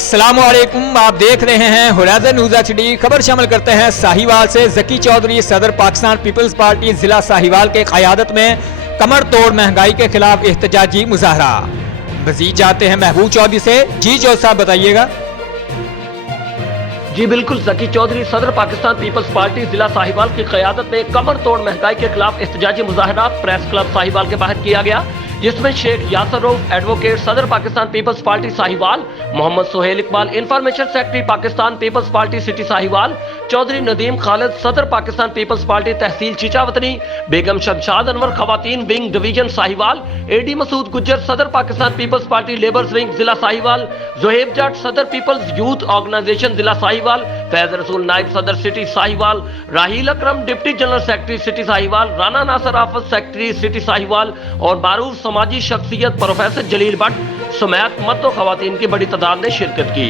अस्सलामुअलैकुम, आप देख रहे हैं होराइजन न्यूज़ HD। खबर शामिल करते हैं साहिवाल से। ज़की चौधरी सदर पाकिस्तान पीपल्स पार्टी जिला साहिवाल के क़यादत में कमर तोड़ महंगाई के खिलाफ एहतजाजी मुजाहरा। मज़ीद जाते हैं महबूब चौधरी से। जी चौधरी साहब बताइएगा। जी बिल्कुल, ज़की चौधरी सदर पाकिस्तान पीपल्स पार्टी जिला साहिवाल की क़यादत में कमर तोड़ महंगाई के खिलाफ एहतजाजी मुजाहरा प्रेस क्लब साहिवाल के बाहर किया गया, जिसमें शेख यासर रऊफ एडवोकेट सदर Pakistan Peoples Party Sahiwal, Mohammad Sohail Iqbal information secretary Pakistan Peoples Party city Sahiwal, Chaudhry Nadeem Khalid सदर पाकिस्तान पीपल्स पार्टी तहसील चीचावतनी, बेगम शमशाद अनवर खवातीन विंग डिवीजन साहिवाल, एडी मसूद गुज्जर सदर पाकिस्तान पीपल्स पार्टी लेबर्स विंग जिला साहिवाल, जोहेब जाट सदर पीपल्स यूथ ऑर्गेनाइजेशन जिला साहिवाल, फैज रसूल नायब सदर city Sahiwal, Raheel Akram deputy general secretary city Sahiwal, Rana Nasir आफत सेक्रेटरी सिटी साहिवाल और मारूफ समाजी शख्सियत प्रोफेसर जलील भट्ट समेत मर्द व खवातीन की बड़ी तादाद ने शिरकत की।